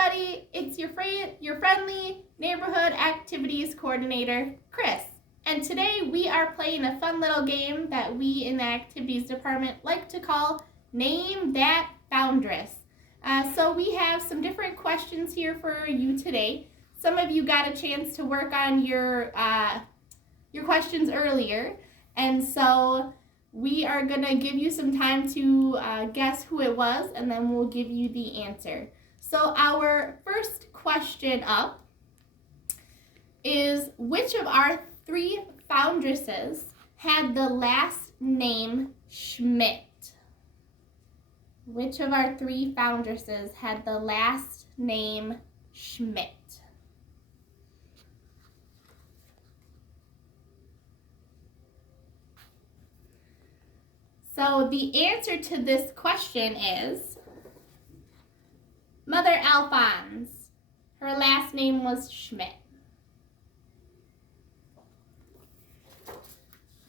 everybody, it's your friendly neighborhood activities coordinator, Chris. And today we are playing a fun little game that we in the activities department like to call Name That Foundress. So we have some different questions here for you today. Some of you got a chance to work on your questions earlier, and so we are going to give you some time to guess who it was, and then we'll give you the answer. So our first question up is, which of our three foundresses had the last name Schmidt? Which of our three foundresses had the last name Schmidt? So the answer to this question is Mother Alphonse. Her last name was Schmidt.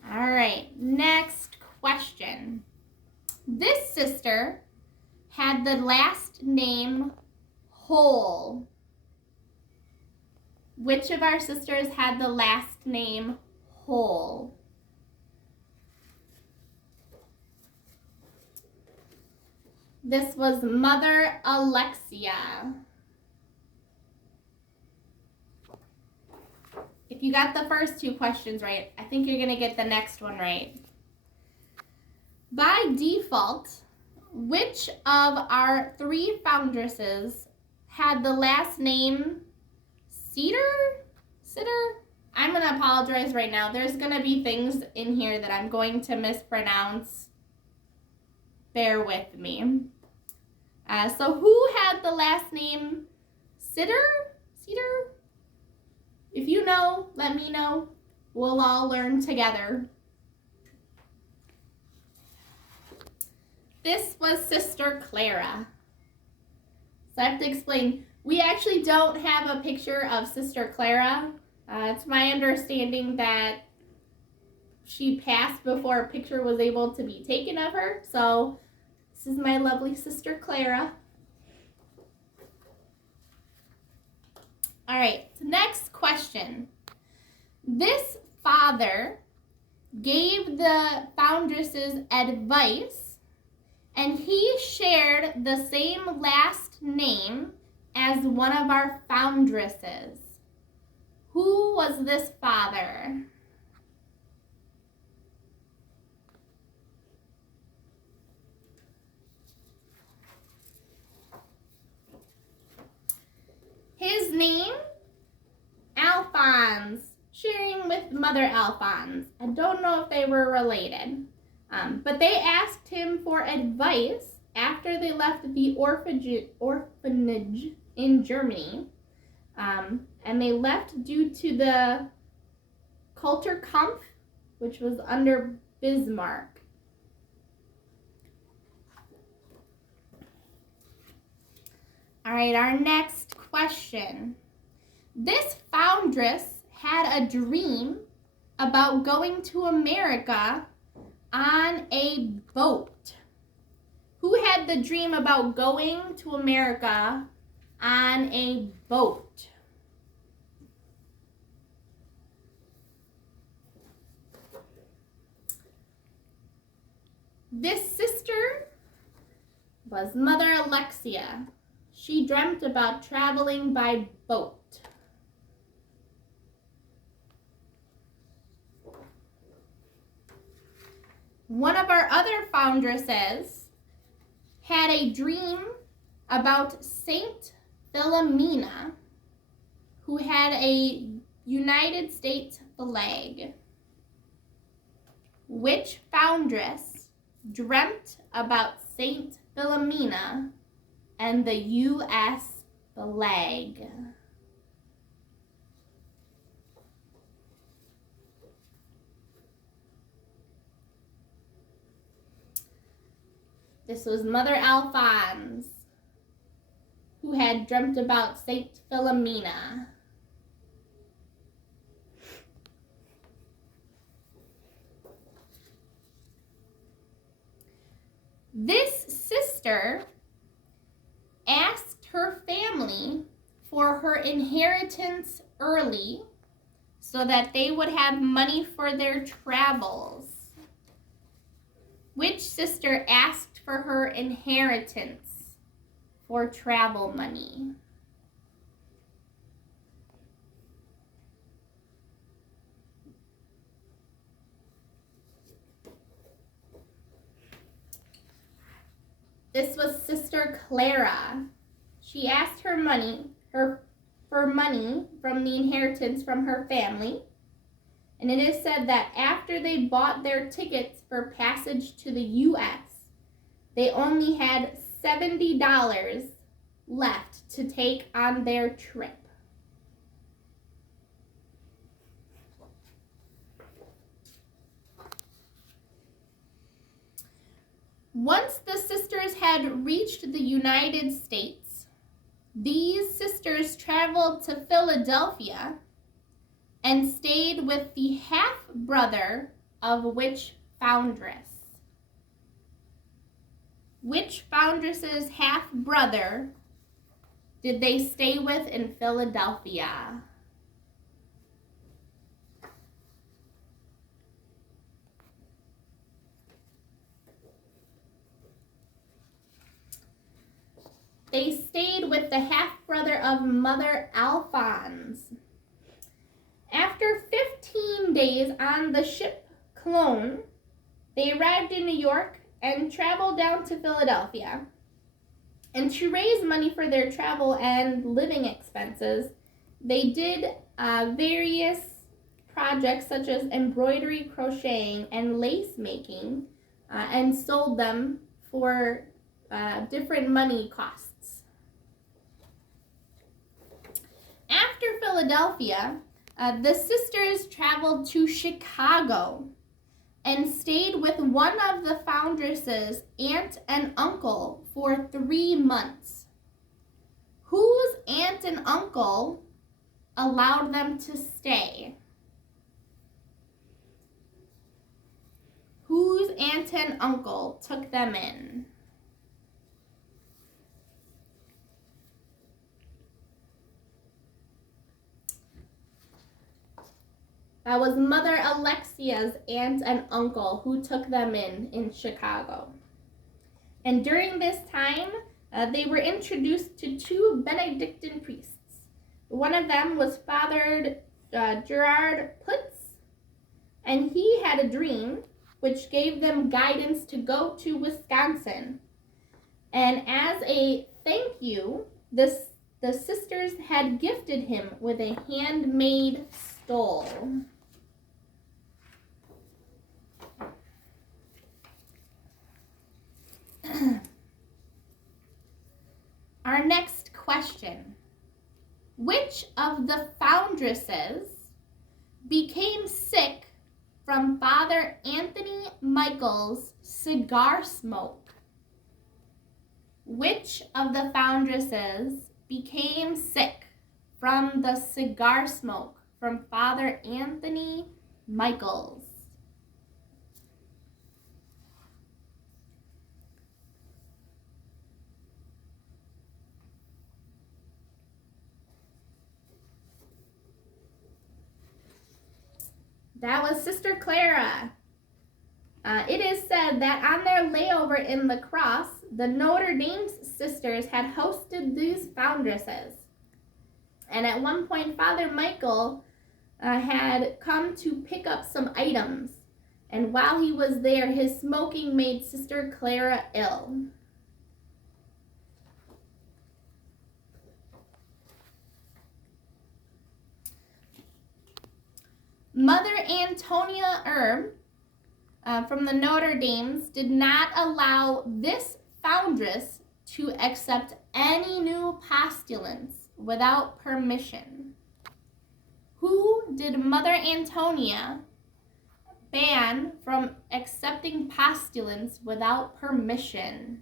All right, next question. This sister had the last name Hole. Which of our sisters had the last name Hole? This was Mother Alexia. If you got the first two questions right, I think you're going to get the next one right. By default, which of our three foundresses had the last name Sitter? I'm going to apologize right now. There's going to be things in here that I'm going to mispronounce. Bear with me. So who had the last name Sitter? If you know, let me know. We'll all learn together. This was Sister Clara. So I have to explain. We actually don't have a picture of Sister Clara. It's my understanding that she passed before a picture was able to be taken of her. So this is my lovely Sister Clara. All right, so next question. This father gave the foundresses advice, and he shared the same last name as one of our foundresses. Who was this father? His name, Alphonse, sharing with Mother Alphonse. I don't know if they were related, but they asked him for advice after they left the orphanage in Germany, and they left due to the Kulturkampf, which was under Bismarck. All right, our next question. This foundress had a dream about going to America on a boat. Who had the dream about going to America on a boat? This sister was Mother Alexia. She dreamt about traveling by boat. One of our other foundresses had a dream about Saint Philomena, who had a United States flag. Which foundress dreamt about Saint Philomena and the U.S. flag? This was Mother Alphonse, who had dreamt about Saint Philomena. This sister asked her family her inheritance early so that they would have money for their travels? Which sister asked for her inheritance for travel money? This was Sister Clara. She asked for money from the inheritance from her family. And it is said that after they bought their tickets for passage to the U.S., they only had $70 left to take on their trip. Once the sisters had reached the United States, these sisters traveled to Philadelphia and stayed with the half-brother of which foundress? Which foundress's half-brother did they stay with in Philadelphia? They stayed with the half-brother of Mother Alphonse. After 15 days on the ship Cologne, they arrived in New York and traveled down to Philadelphia. And to raise money for their travel and living expenses, they did various projects such as embroidery, crocheting, and lace making, and sold them for different money costs. After Philadelphia, the sisters traveled to Chicago and stayed with one of the foundresses' aunt and uncle for 3 months. Whose aunt and uncle allowed them to stay? Whose aunt and uncle took them in? That was Mother Alexia's aunt and uncle who took them in Chicago. And during this time, they were introduced to 2 Benedictine priests. One of them was Father Gerard Putz, and he had a dream which gave them guidance to go to Wisconsin. And as a thank you, the sisters had gifted him with a handmade stole. Our next question. Which of the foundresses became sick from Father Anthony Michael's cigar smoke? Which of the foundresses became sick from the cigar smoke from Father Anthony Michael's? That was Sister Clara. It is said that on their layover in La Crosse, the Notre Dame sisters had hosted these foundresses. And at one point, Father Michael had come to pick up some items. And while he was there, his smoking made Sister Clara ill. Mother Antonia Erb from the Notre Dames did not allow this foundress to accept any new postulants without permission. Who did Mother Antonia ban from accepting postulants without permission?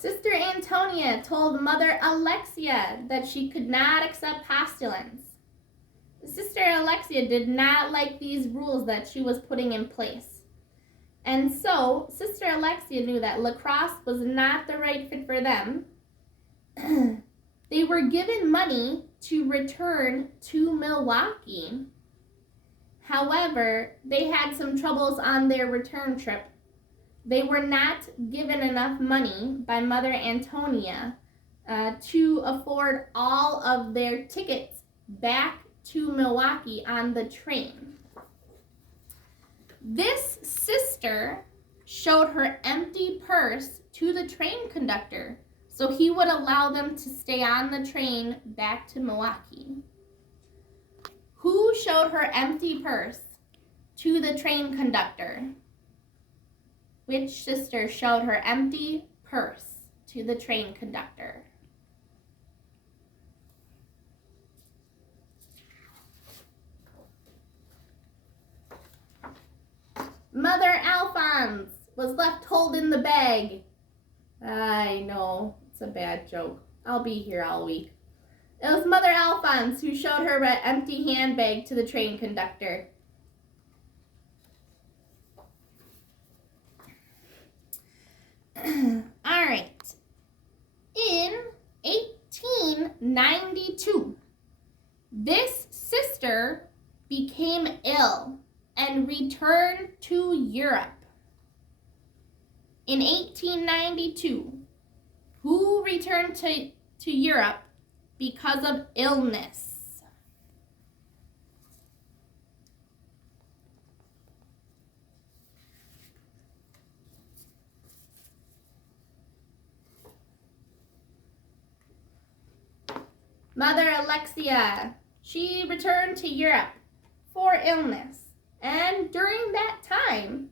Sister Antonia told Mother Alexia that she could not accept postulants. Sister Alexia did not like these rules that she was putting in place. And so, Sister Alexia knew that lacrosse was not the right fit for them. They were given money to return to Milwaukee. However, they had some troubles on their return trip. They were not given enough money by Mother Antonia to afford all of their tickets back to Milwaukee on the train. This sister showed her empty purse to the train conductor so he would allow them to stay on the train back to Milwaukee. Who showed her empty purse to the train conductor? Which sister showed her empty purse to the train conductor? Mother Alphonse was left holding the bag. I know, it's a bad joke. I'll be here all week. It was Mother Alphonse who showed her an empty handbag to the train conductor. All right. In 1892, this sister became ill and returned to Europe. In 1892, who returned to Europe because of illness? Mother Alexia. She returned to Europe for illness. And during that time,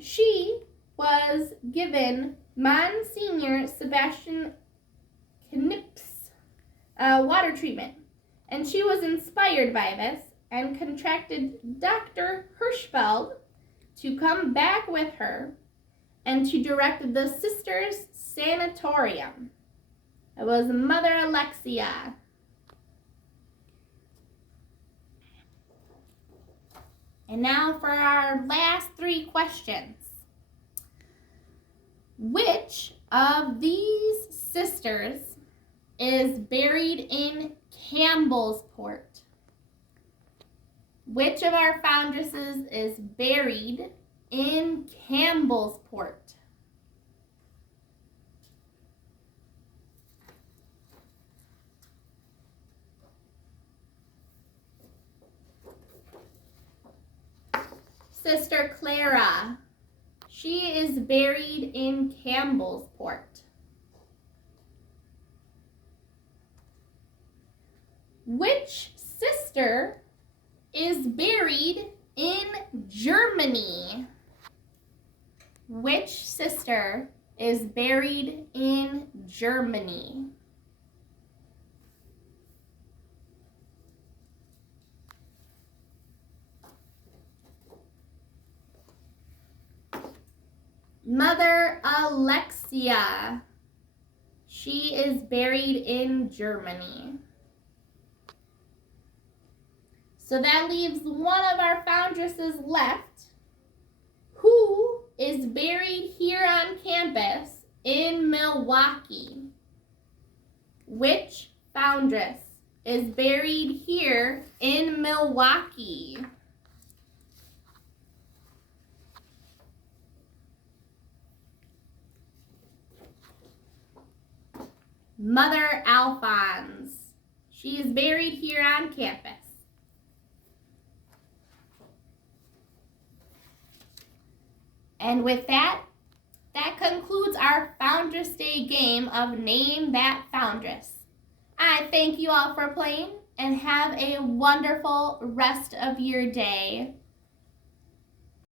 she was given Monsignor Sebastian Knip's water treatment. And she was inspired by this and contracted Dr. Hirschfeld to come back with her and to direct the Sisters' Sanatorium. It was Mother Alexia. And now for our last three questions. Which of these sisters is buried in Campbellsport? Which of our foundresses is buried in Campbellsport? Sister Clara. She is buried in Campbellsport. Which sister is buried in Germany? Which sister is buried in Germany? Mother Alexia. She is buried in Germany. So that leaves one of our foundresses left, who is buried here on campus in Milwaukee. Which foundress is buried here in Milwaukee? Mother Alphonse. She is buried here on campus. And with that concludes our Foundress Day game of Name That Foundress. I thank you all for playing and have a wonderful rest of your day.